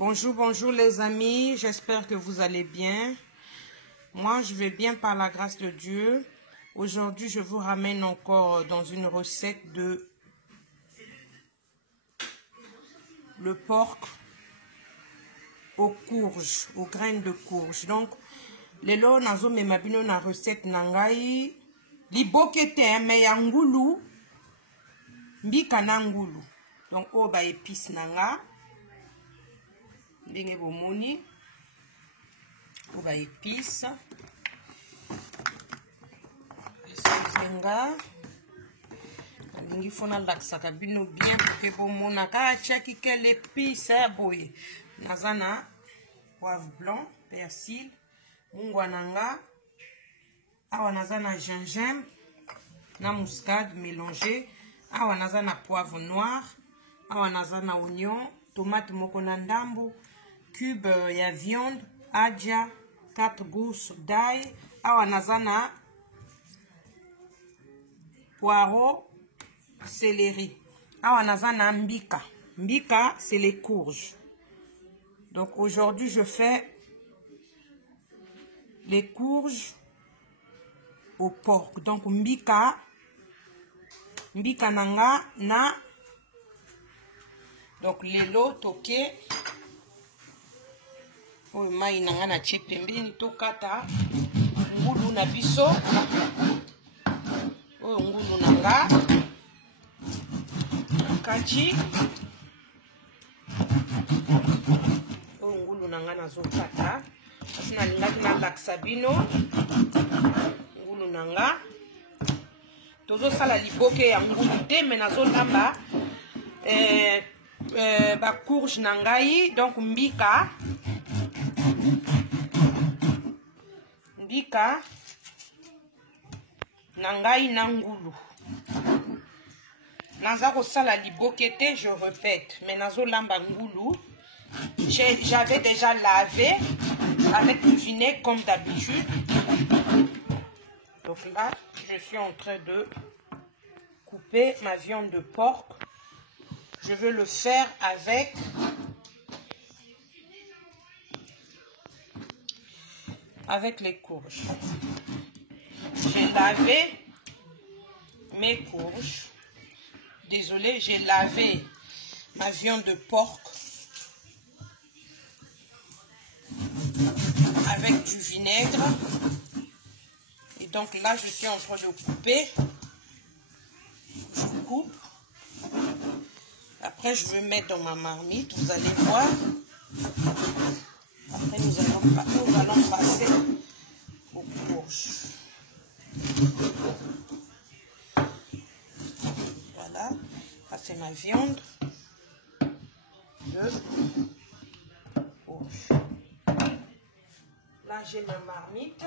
Bonjour, bonjour les amis, j'espère que vous allez bien. Moi, je vais bien par la grâce de Dieu. Aujourd'hui, je vous ramène encore dans une recette de le porc aux courges, aux graines de courge. Donc, lelo nazo memabino na recette nangai libokete me ya ngulu mbika na ngulu. Donc, o ba épice nanga ndenge bomoni o ba épice esenga ndingi fona laksaka bino bien pour que bomona ka chaki quelle épice boy nazana poivre blanc, persil, mungwananga, awa nazana gingembre na muscade mélangé, awa nazana poivre noir, awa nazana oignon, tomate moko na ndambo, cube ya viande, aja, 4 gousses d'ail, awa nazana poireau, céleri, awa nazana mbika. Mbika, c'est les courges. Donc aujourd'hui, je fais les courges au porc. Donc mbika nanga na. Donc lelo toke oyo mai nanga na tie pembeni tokata ngulu na biso oyo ngulu nanga kati oyo ngulu nanga nazokata kasi nalingaki nalakisa bino ngulu nanga tozosala liboke ya ngulu te me nazolamba ba courge na ngai. Donc mbika na ngai na ngulu naza kosala liboke te, je répète, mais nazolamba ngulu. J'avais déjà lavé avec du vinaigre comme d'habitude. Donc là, je suis en train de couper ma viande de porc. Je veux le faire avec les courges. J'ai lavé mes courges. Désolée, j'ai lavé ma viande de porc avec du vinaigre. Et donc là, je suis en train de couper. Je coupe. Après, je vais mettre dans ma marmite. Vous allez voir. Après, nous allons passer aux courges. Voilà. Ça, c'est ma viande de courge. Là, j'ai ma marmite.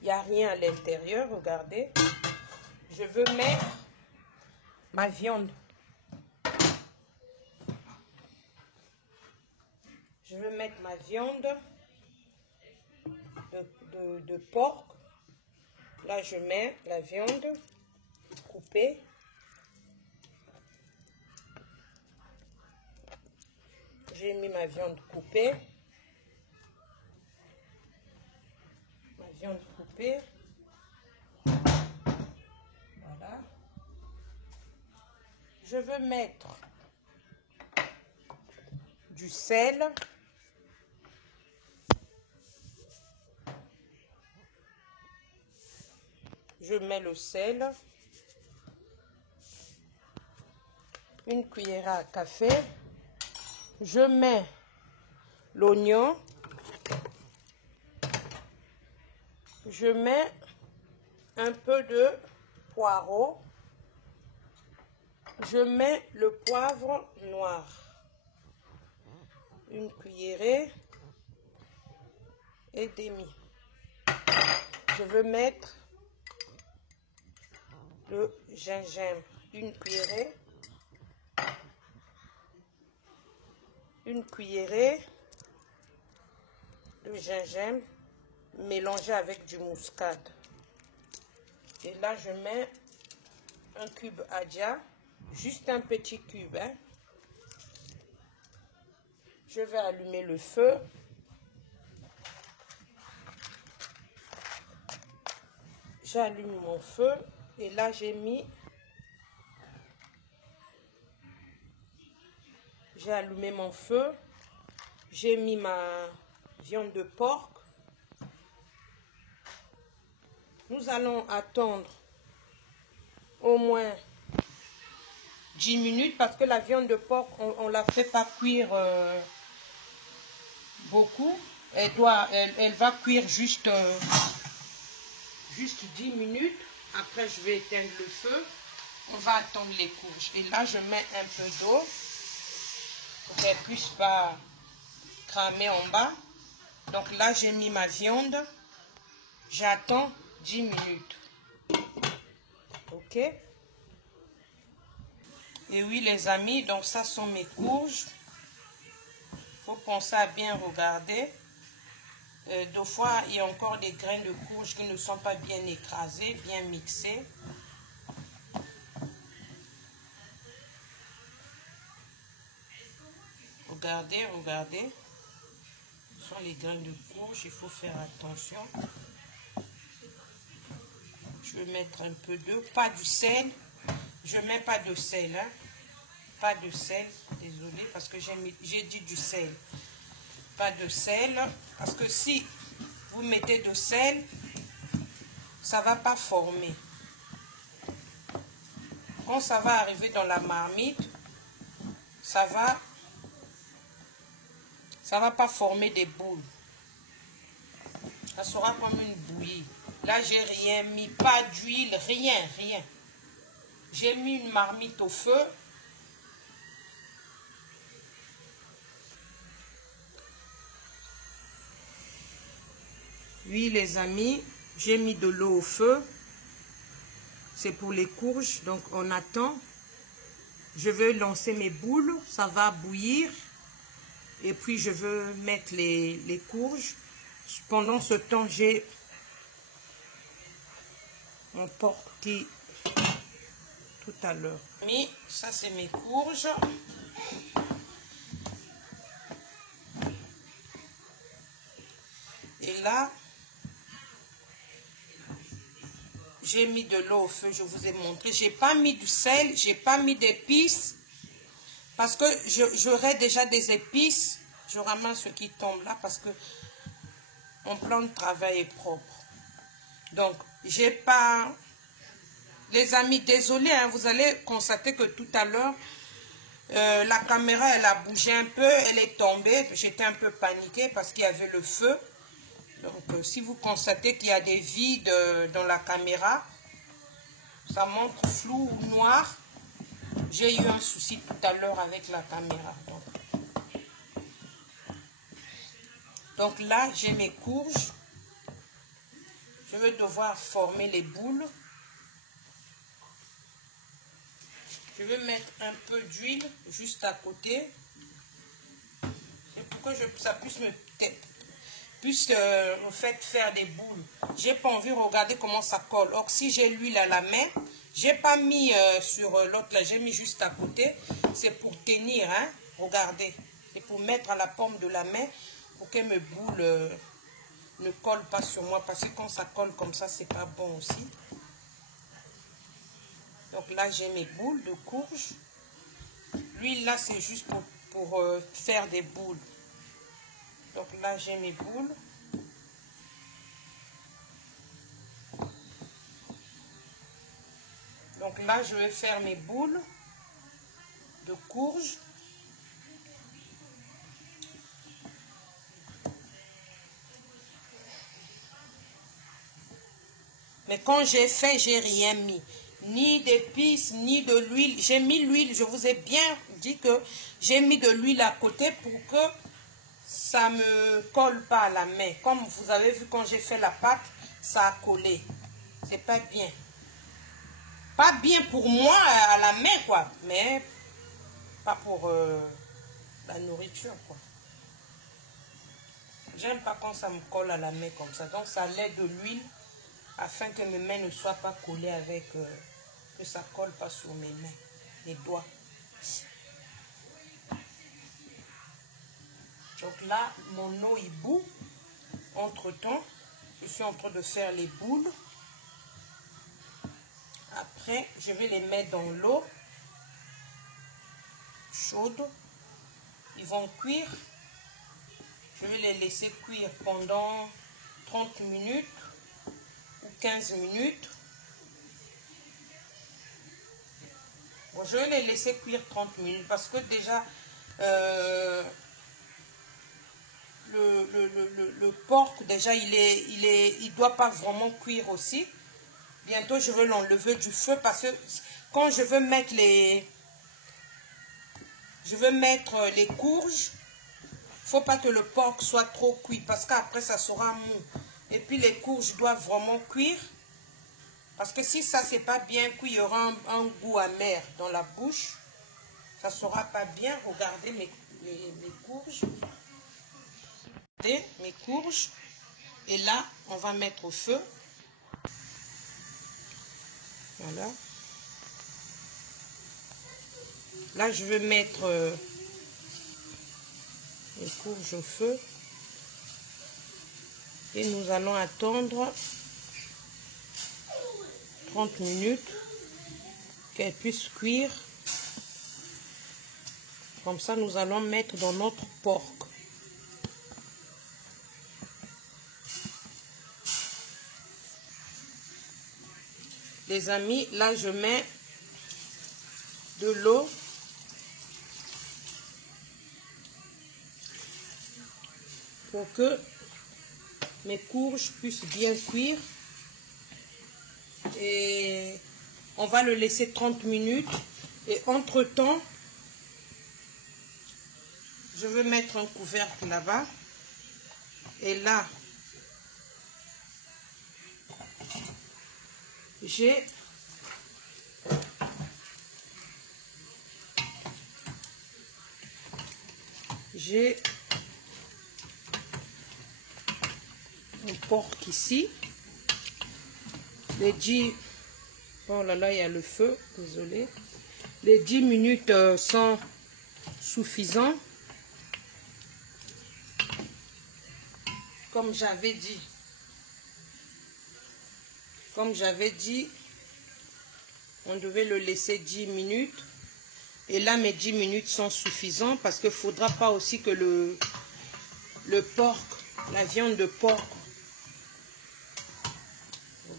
Il n'y a rien à l'intérieur, regardez. Je veux mettre ma viande. Je veux mettre ma viande de porc. Là, je mets la viande coupée. J'ai mis ma viande coupée. Ma viande coupée. Voilà. Je veux mettre du sel. Je mets le sel. Une cuillère à café. Je mets l'oignon. Je mets un peu de poireau. Je mets le poivre noir. Une cuillerée et demi. Je veux mettre le gingembre. Une cuillerée. Une cuillerée de gingembre mélangé avec du muscade. Et là, je mets un cube aja, juste un petit cube. Hein. Je vais allumer le feu. J'allume mon feu et là j'ai allumé mon feu. J'ai mis ma viande de porc. Nous allons attendre au moins 10 minutes parce que la viande de porc, on ne la fait pas cuire beaucoup. Elle va cuire juste 10 minutes. Après, je vais éteindre le feu. On va attendre les courges. Et là, je mets un peu d'eau pour qu'elle ne puisse pas cramer en bas. Donc là, j'ai mis ma viande. J'attends 10 minutes. Ok? Et oui, les amis, donc ça sont mes courges. Il faut penser à bien regarder. Deux fois, il y a encore des graines de courge qui ne sont pas bien écrasées, bien mixées. Regardez, regardez. Ce sont les graines de courge, il faut faire attention. Je vais mettre un peu d'eau, pas du sel. Je ne mets pas de sel, hein. Pas de sel, désolé, parce que j'ai dit du sel. Pas de sel, parce que si vous mettez de sel, ça ne va pas former. Quand ça va arriver dans la marmite, ça va pas former des boules. Ça sera comme une bouillie. Là, j'ai rien mis, pas d'huile, rien. J'ai mis une marmite au feu. Oui, les amis, j'ai mis de l'eau au feu. C'est pour les courges, donc on attend. Je vais lancer mes boules, ça va bouillir. Et puis, je veux mettre les courges. Pendant ce temps, j'ai mon porc qui, tout à l'heure. Mais ça, c'est mes courges. Et là, j'ai mis de l'eau au feu, je vous ai montré. J'ai pas mis du sel, j'ai pas mis d'épices. Parce que j'aurai déjà des épices. Je ramasse ce qui tombe là parce que mon plan de travail est propre. Donc, j'ai pas... Les amis, désolé, hein, vous allez constater que tout à l'heure, la caméra, elle a bougé un peu, elle est tombée. J'étais un peu paniquée parce qu'il y avait le feu. Donc, si vous constatez qu'il y a des vides dans la caméra, ça montre flou ou noir. J'ai eu un souci tout à l'heure avec la caméra. Donc là, j'ai mes courges. Je vais devoir former les boules. Je vais mettre un peu d'huile juste à côté. C'est pour que ça puisse en fait faire des boules. J'ai pas envie de regarder comment ça colle. Or, si j'ai l'huile à la main, j'ai pas mis sur l'autre là, j'ai mis juste à côté. C'est pour tenir, hein. Regardez. C'est pour mettre à la paume de la main pour que mes boules ne collent pas sur moi. Parce que quand ça colle comme ça, c'est pas bon aussi. Donc là, j'ai mes boules de courge. L'huile là, c'est juste pour faire des boules. Donc là, j'ai mes boules. Donc là, je vais faire mes boules de courge. Mais quand j'ai fait, j'ai rien mis. Ni d'épices, ni de l'huile. J'ai mis l'huile, je vous ai bien dit que j'ai mis de l'huile à côté pour que ça ne me colle pas à la main. Comme vous avez vu quand j'ai fait la pâte, ça a collé. C'est pas bien. Pas bien pour moi à la main, quoi. Mais pas pour la nourriture, quoi. J'aime pas quand ça me colle à la main comme ça. Donc ça lait de l'huile afin que mes mains ne soient pas collées avec... que ça colle pas sur mes mains, les doigts. Donc là, mon eau il bout. Entre-temps, je suis en train de faire les boules. Après, je vais les mettre dans l'eau chaude. Ils vont cuire. Je vais les laisser cuire pendant 30 minutes ou 15 minutes. Bon, je vais les laisser cuire 30 minutes parce que déjà le porc déjà il doit pas vraiment cuire aussi. Bientôt je vais l'enlever du feu parce que quand je veux mettre les courges, faut pas que le porc soit trop cuit parce qu'après ça sera mou. Et puis les courges doivent vraiment cuire parce que si ça c'est pas bien cuit, il y aura un goût amer dans la bouche. Ça sera pas bien. Regardez mes courges. Regardez mes courges. Et là, on va mettre au feu. Voilà. Là, je vais mettre les courges au feu. Et nous allons attendre 30 minutes qu'elles puissent cuire. Comme ça, nous allons mettre dans notre porc. Les amis, là, je mets de l'eau. Pour que mes courges puissent bien cuire. Et on va le laisser 30 minutes. Et entre-temps, je vais mettre un couvercle là-bas. Et là, j'ai un porc ici. Les 10... Oh là là, il y a le feu, désolé. Les 10 minutes sont suffisants. Comme j'avais dit, on devait le laisser 10 minutes. Et là, mes 10 minutes sont suffisants parce qu'il ne faudra pas aussi que le porc, la viande de porc,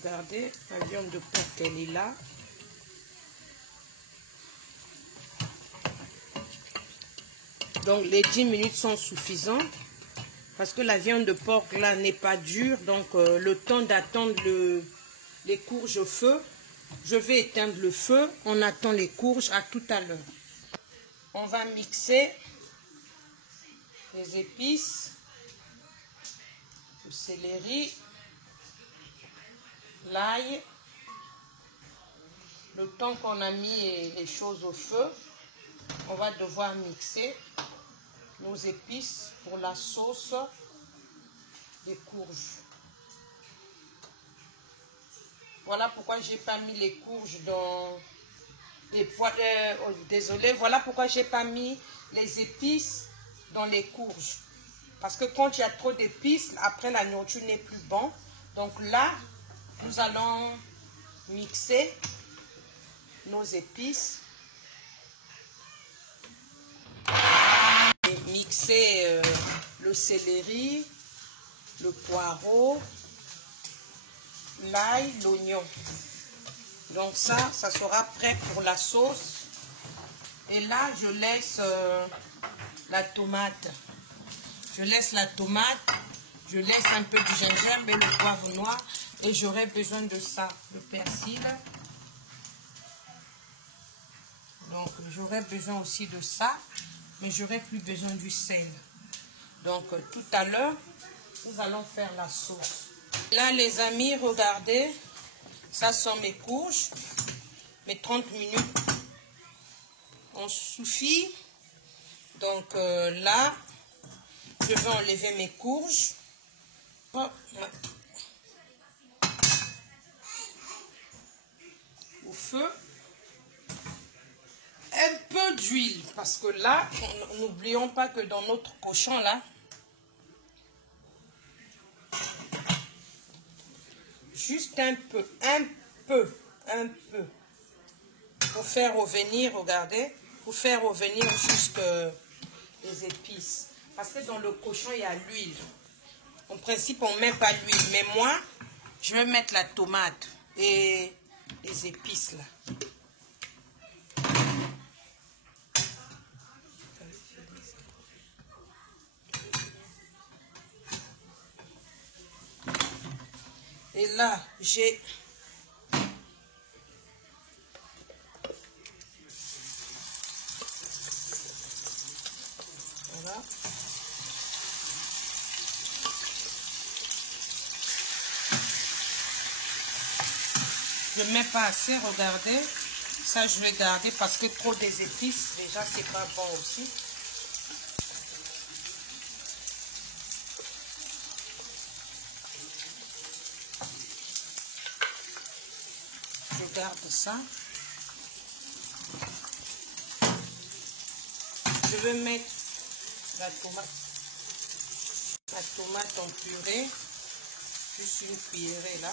regardez, la viande de porc, elle est là. Donc, les 10 minutes sont suffisants parce que la viande de porc, là, n'est pas dure. Donc, le temps d'attendre les courges au feu, je vais éteindre le feu. On attend les courges. À tout à l'heure. On va mixer les épices, le céleri, l'ail. Le temps qu'on a mis les choses au feu, on va devoir mixer nos épices pour la sauce des courges. Voilà pourquoi j'ai pas mis les courges dans les pois. Désolé, voilà pourquoi j'ai pas mis les épices dans les courges. Parce que quand il y a trop d'épices, après la nourriture n'est plus bon. Donc là, nous allons mixer nos épices. Et mixer le céleri, le poireau, l'ail, l'oignon. Donc ça sera prêt pour la sauce. Et là, je laisse la tomate. Je laisse la tomate, je laisse un peu du gingembre et le poivre noir. Et j'aurai besoin de ça, le persil. Donc j'aurai besoin aussi de ça, mais j'aurai plus besoin du sel. Donc tout à l'heure, nous allons faire la sauce. Là les amis, regardez, ça sont mes courges. Mes 30 minutes ont suffi. Donc là, je vais enlever mes courges. Oh, au feu. Un peu d'huile, parce que là, n'oublions pas que dans notre cochon, là, Juste un peu. Pour faire revenir, regardez, pour faire revenir juste les épices. Parce que dans le cochon, il y a l'huile. En principe, on ne met pas l'huile. Mais moi, je vais mettre la tomate et les épices là. Et là, j'ai... Voilà. Je ne mets pas assez, regardez. Ça, je vais garder parce que trop des épices, déjà, c'est pas bon aussi. Je garde ça. Je vais mettre la tomate en purée. Juste une cuillerée là.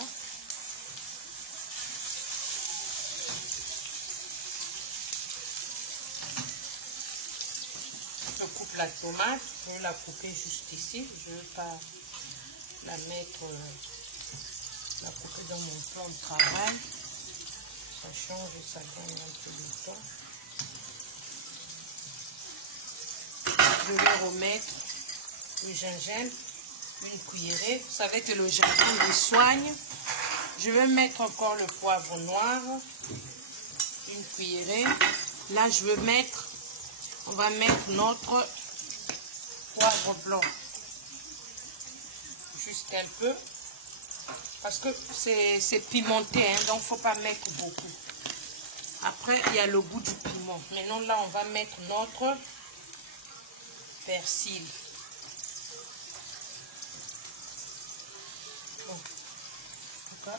Je coupe la tomate. Je vais la couper juste ici. Je ne vais pas la mettre, la couper dans mon plan de travail. Ça change et ça gagne un peu de temps. Je vais remettre le gingembre, une cuillerée. Vous savez que le gingembre il soigne. Je vais mettre encore le poivre noir, une cuillerée. Là, je vais mettre, on va mettre notre poivre blanc. Juste un peu. Parce que c'est pimenté, hein, donc il ne faut pas mettre beaucoup. Après, il y a le goût du piment. Maintenant, là, on va mettre notre persil. Bon. En tout cas,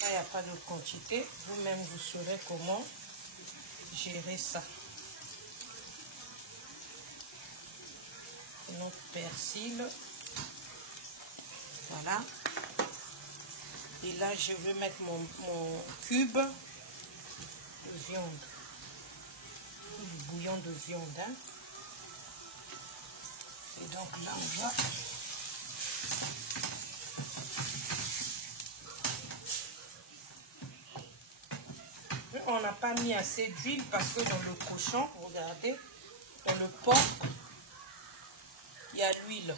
là, il n'y a pas de quantité. Vous-même, vous saurez comment gérer ça. Notre persil. Voilà. Et là, je vais mettre mon cube de viande. Du bouillon de viande. Hein. Et donc là, on n'a pas mis assez d'huile parce que dans le cochon, regardez, dans le porc, il y a l'huile.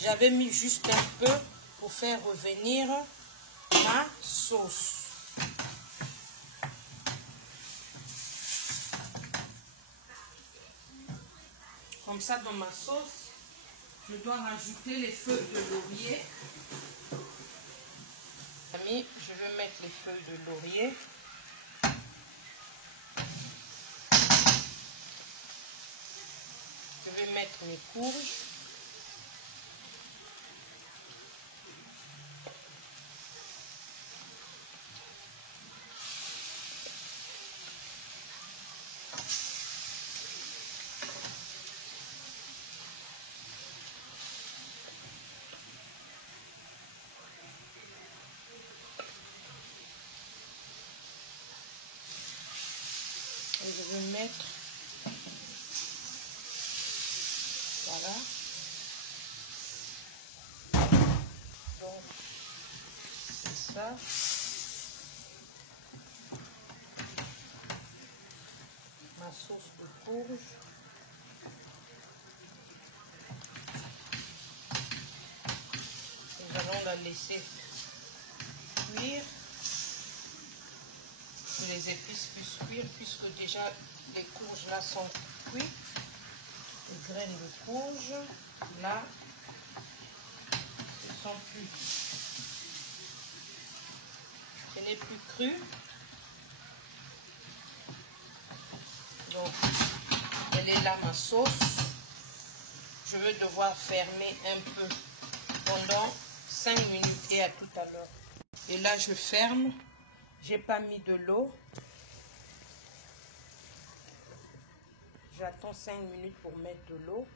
J'avais mis juste un peu pour faire revenir ma sauce. Comme ça, dans ma sauce, je dois rajouter les feuilles de laurier. Amis, je vais mettre les feuilles de laurier. Je vais mettre mes courges. Et je vais mettre, voilà, donc c'est ça, ma sauce de courge, nous allons la laisser cuire, que les épices puissent cuire, puisque déjà les courges là sont cuites. Les graines de courge, là, ne sont plus. Ce n'est plus cru. Donc, elle est là ma sauce. Je vais devoir fermer un peu pendant 5 minutes et à tout à l'heure. Et là, je ferme. J'ai pas mis de l'eau. J'attends 5 minutes pour mettre de l'eau.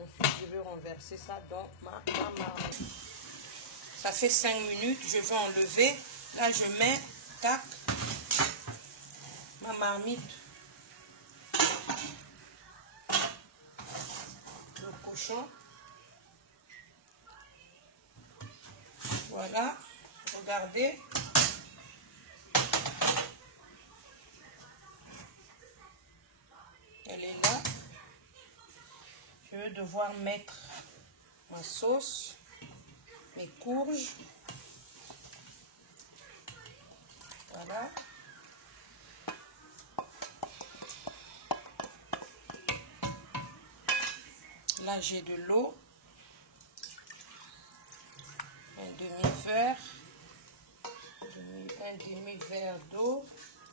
Ensuite, je vais renverser ça dans ma marmite. Ça fait 5 minutes, je vais enlever. Là, je mets, tac, ma marmite. Le cochon. Voilà, regardez. Elle est là. Je vais devoir mettre ma sauce, mes courges. Voilà. Là, j'ai de l'eau. Un demi-verre. Un demi-verre d'eau.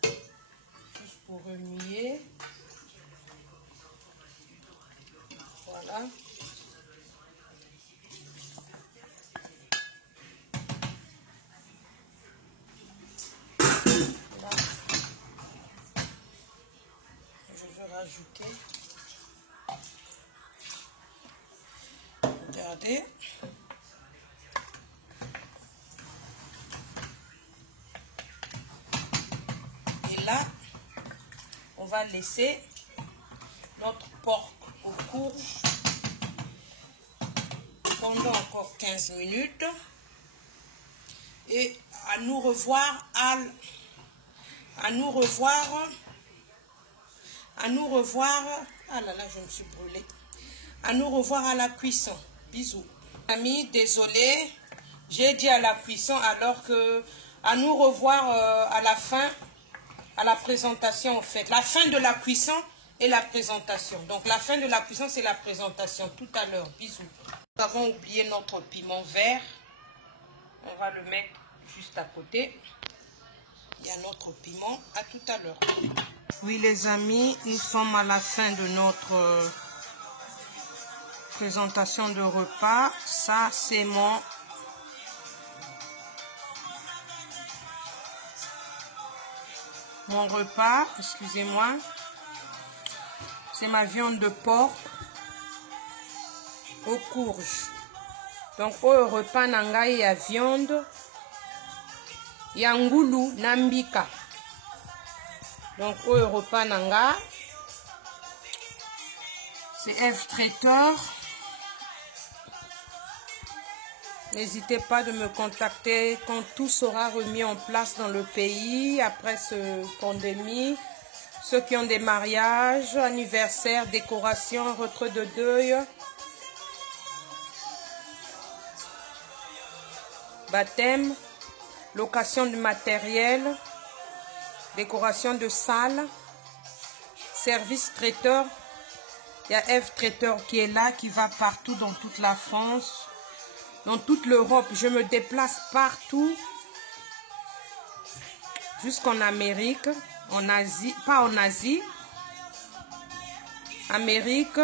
Juste pour remuer. Voilà. Là. Je vais rajouter. Regardez. Et là, on va laisser notre porc aux courges pendant encore 15 minutes. Et à nous revoir à nous revoir. Ah là là, je me suis brûlée. À nous revoir à la cuisson. Bisous. Amis, désolé. J'ai dit à la cuisson alors que à nous revoir à la fin, à la présentation en fait. La fin de la cuisson et la présentation. Donc la fin de la cuisson, c'est la présentation tout à l'heure. Bisous. Nous avons oublié notre piment vert. On va le mettre juste à côté. Il y a notre piment. À tout à l'heure. Oui les amis, nous sommes à la fin de notre présentation de repas. Ça c'est mon repas, excusez-moi. C'est ma viande de porc aux courges. Donc au repas nanga il y a viande, il y a ngoulou nambika. Donc au repas nanga c'est Eve Traiteur. N'hésitez pas de me contacter quand tout sera remis en place dans le pays après ce pandémie. Ceux qui ont des mariages, anniversaires, décorations, retrait de deuil, baptême, location de matériel, décoration de salle, service traiteur. Il y a Eve Traiteur qui est là, qui va partout dans toute la France, dans toute l'Europe. Je me déplace partout, jusqu'en Amérique, en Asie, pas en Asie, Amérique,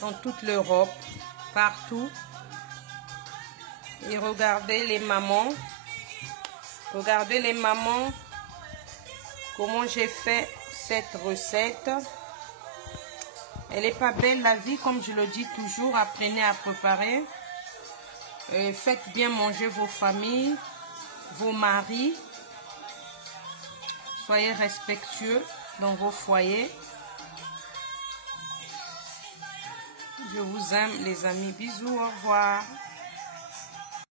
dans toute l'Europe, partout. Et regardez les mamans, comment j'ai fait cette recette. Elle n'est pas belle la vie, comme je le dis toujours, apprenez à préparer. Faites bien manger vos familles, vos maris. Soyez respectueux dans vos foyers. Je vous aime les amis, bisous, au revoir.